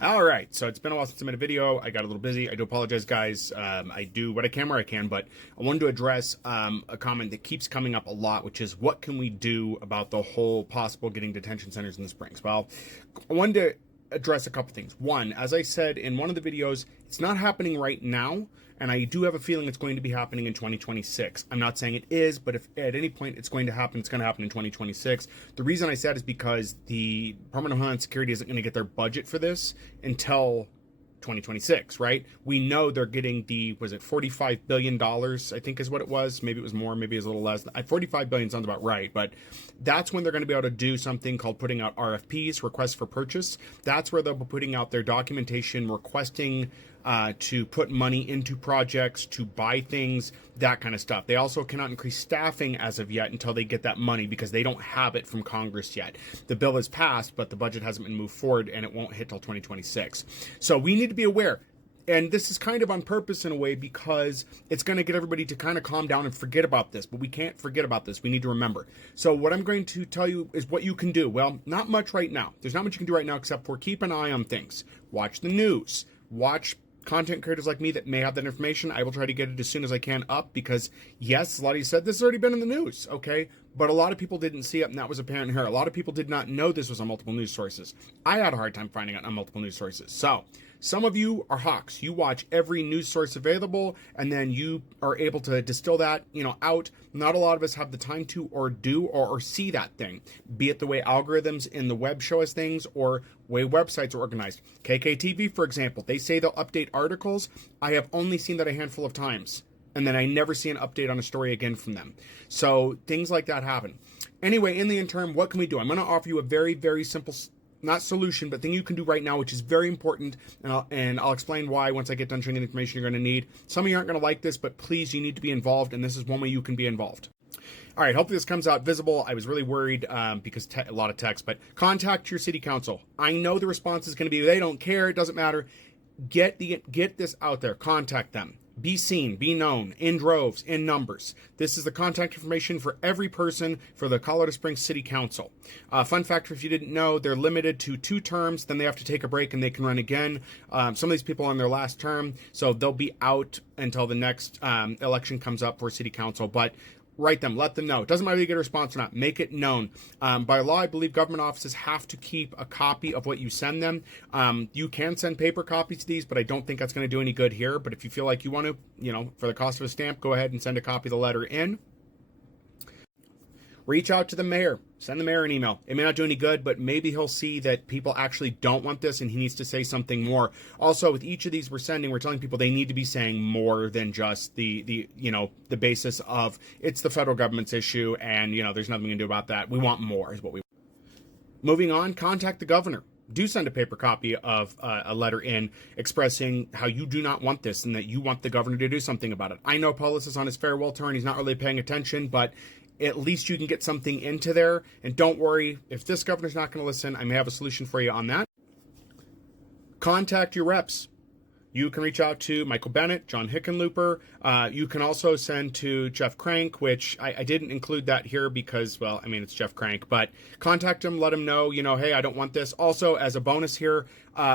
All right, so it's been a while since I made a video. I got a little busy. I do apologize, guys. I do what I can where I can, but I wanted to address a comment that keeps coming up a lot, which is what can we do about the whole possible getting detention centers in the Springs? Well, I wanted to address a couple things. One, as I said in one of the videos, it's not happening right now, and I do have a feeling it's going to be happening in 2026. I'm not saying it is, but if at any point it's going to happen, it's going to happen in 2026. The reason I said is because the Department of Homeland Security isn't going to get their budget for this until 2026, right? We know they're getting was it $45 billion, I think is what it was. Maybe it was more, maybe it was a little less. 45 billion sounds about right, but that's when they're going to be able to do something called putting out RFPs, requests for purchase. That's where they'll be putting out their documentation, requesting to put money into projects, to buy things, that kind of stuff. They also cannot increase staffing as of yet until they get that money because they don't have it from Congress yet. The bill is passed, but the budget hasn't been moved forward and it won't hit till 2026. So we need to be aware. And this is kind of on purpose in a way because it's going to get everybody to kind of calm down and forget about this. But we can't forget about this. We need to remember. So what I'm going to tell you is what you can do. Well, not much right now. There's not much you can do right now except for keep an eye on things. Watch the news. Watch content creators like me that may have that information. I will try to get it as soon as I can up because, yes, a lot of you said this has already been in the news, okay? But a lot of people didn't see it, and that was apparent here. A lot of people did not know this was on multiple news sources. I had a hard time finding it on multiple news sources. So some of you are hawks. You watch every news source available, and then you are able to distill that, out. Not a lot of us have the time to or do or see that thing, be it the way algorithms in the web show us things or way websites are organized. KKTV, for example, they say they'll update articles. I have only seen that a handful of times, and then I never see an update on a story again from them. So things like that happen. Anyway, in the interim, what can we do? I'm going to offer you a very, very simple not solution, but thing you can do right now, which is very important, and I'll explain why once I get done showing you the information you're going to need. Some of you aren't going to like this, but please, you need to be involved, and this is one way you can be involved. All right, hopefully this comes out visible. I was really worried because a lot of text, but contact your city council. I know the response is going to be, they don't care, it doesn't matter. Get this out there. Contact them. Be seen, be known, in droves, in numbers. This is the contact information for every person for the Colorado Springs City Council. Fun fact, if you didn't know, they're limited to 2 terms, then they have to take a break and they can run again. Some of these people are on their last term, so they'll be out until the next election comes up for City Council. But write them, let them know. It doesn't matter if you get a response or not. Make it known. By law, I believe government offices have to keep a copy of what you send them. You can send paper copies to these, but I don't think that's going to do any good here. But if you feel like you want to, for the cost of a stamp, go ahead and send a copy of the letter in. Reach out to the mayor. Send the mayor an email. It may not do any good, but maybe he'll see that people actually don't want this and he needs to say something more. Also, with each of these we're sending, we're telling people they need to be saying more than just the basis of it's the federal government's issue and, there's nothing we can do about that. We want more is what we want. Moving on, contact the governor. Do send a paper copy of a letter in expressing how you do not want this and that you want the governor to do something about it. I know Polis is on his farewell tour and he's not really paying attention, but at least you can get something into there. And don't worry, if this governor's not going to listen, I may have a solution for you on that. Contact your reps. You can reach out to Michael Bennett, John Hickenlooper. You can also send to Jeff Crank, which I didn't include that here because, it's Jeff Crank. But contact him, let him know, hey, I don't want this. Also, as a bonus here,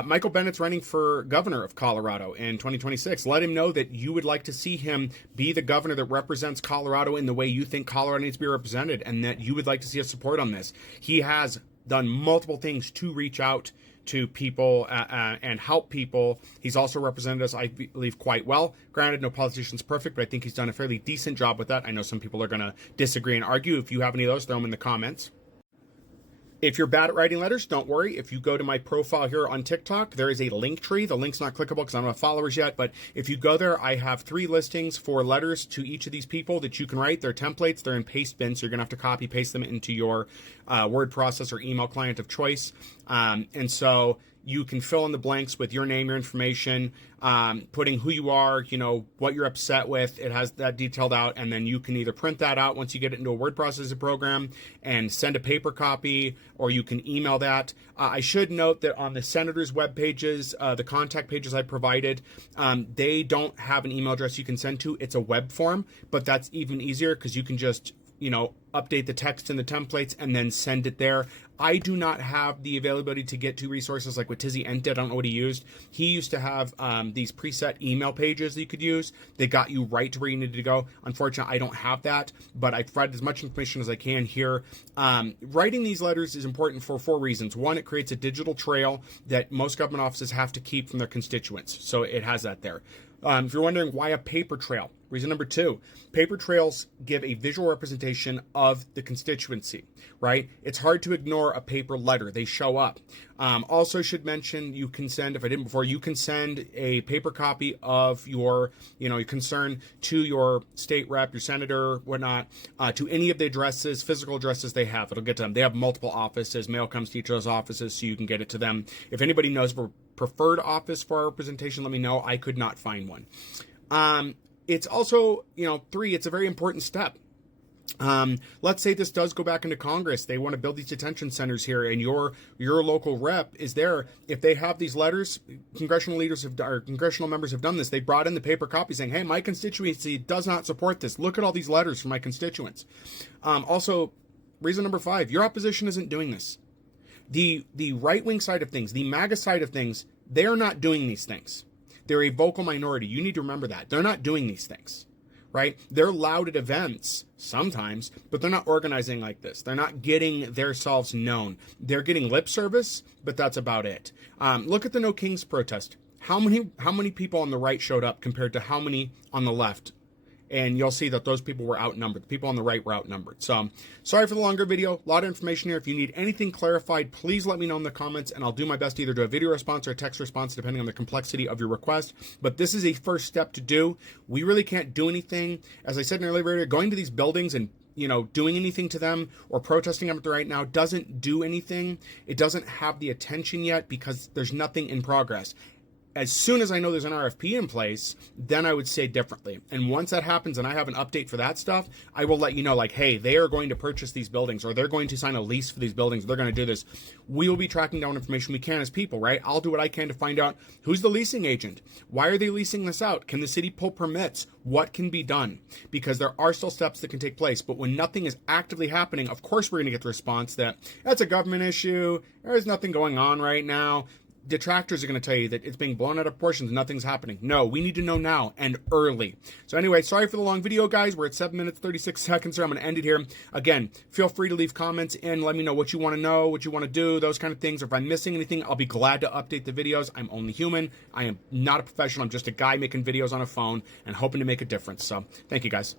Michael Bennett's running for governor of Colorado in 2026. Let him know that you would like to see him be the governor that represents Colorado in the way you think Colorado needs to be represented and that you would like to see us support on this. He has done multiple things to reach out to people and help people. He's also represented us, I believe, quite well. Granted, no politician's perfect, but I think he's done a fairly decent job with that. I know some people are going to disagree and argue. If you have any of those, throw them in the comments. If you're bad at writing letters, don't worry. If you go to my profile here on TikTok, there is a link tree. The link's not clickable because I don't have followers yet, but if you go there, I have 3 listings for letters to each of these people that you can write. They're templates. They're in paste bins, so you're going to have to copy paste them into your word processor email client of choice. And so you can fill in the blanks with your name, your information, putting who you are, what you're upset with. It has that detailed out, and then you can either print that out once you get it into a word processor program and send a paper copy, or you can email that. I should note that on the senator's web pages, the contact pages I provided, they don't have an email address you can send to. It's a web form, but that's even easier because you can just update the text in the templates and then send it there. I do not have the availability to get to resources like what Tizzy Ent did. I don't know what he used. He used to have these preset email pages that you could use. They got you right to where you needed to go. Unfortunately, I don't have that, but I provided as much information as I can here. Writing these letters is important for 4 reasons. One, it creates a digital trail that most government offices have to keep from their constituents. So it has that there. If you're wondering why a paper trail, reason number 2, paper trails give a visual representation of the constituency, right? It's hard to ignore a paper letter. They show up. Also should mention, you can send, if I didn't before, you can send a paper copy of your concern to your state rep, your senator, whatnot, to any of the addresses, physical addresses they have. It'll get to them. They have multiple offices. Mail comes to each of those offices, so you can get it to them. If anybody knows of a preferred office for our representation, let me know. I could not find one. It's also, 3, it's a very important step. Let's say this does go back into Congress. They want to build these detention centers here, and your local rep is there. If they have these letters, congressional members have done this. They brought in the paper copy saying, hey, my constituency does not support this. Look at all these letters from my constituents. Also, reason number 5, your opposition isn't doing this. The right-wing side of things, the MAGA side of things, they are not doing these things. They're a vocal minority. You need to remember that. They're not doing these things, right? They're loud at events sometimes, but they're not organizing like this. They're not getting themselves known. They're getting lip service, but that's about it. Look at the No Kings protest. How many people on the right showed up compared to how many on the left? And you'll see that those people were outnumbered. The people on the right were outnumbered. So, sorry for the longer video. A lot of information here. If you need anything clarified, please let me know in the comments, and I'll do my best to either do a video response or a text response, depending on the complexity of your request. But this is a first step to do. We really can't do anything. As I said in an earlier video, going to these buildings and doing anything to them or protesting them right now doesn't do anything. It doesn't have the attention yet because there's nothing in progress. As soon as I know there's an RFP in place, then I would say differently. And once that happens and I have an update for that stuff, I will let you know, like, hey, they are going to purchase these buildings, or they're going to sign a lease for these buildings. They're going to do this. We will be tracking down information we can as people, right? I'll do what I can to find out who's the leasing agent. Why are they leasing this out? Can the city pull permits? What can be done? Because there are still steps that can take place. But when nothing is actively happening, of course we're going to get the response that that's a government issue. There's nothing going on right now. Detractors are going to tell you that it's being blown out of proportions, nothing's happening. No, we need to know now and early. So anyway, sorry for the long video, guys. We're at 7 minutes, 36 seconds here. I'm going to end it here. Again, feel free to leave comments and let me know what you want to know, what you want to do, those kind of things. Or if I'm missing anything, I'll be glad to update the videos. I'm only human. I am not a professional. I'm just a guy making videos on a phone and hoping to make a difference. So thank you, guys.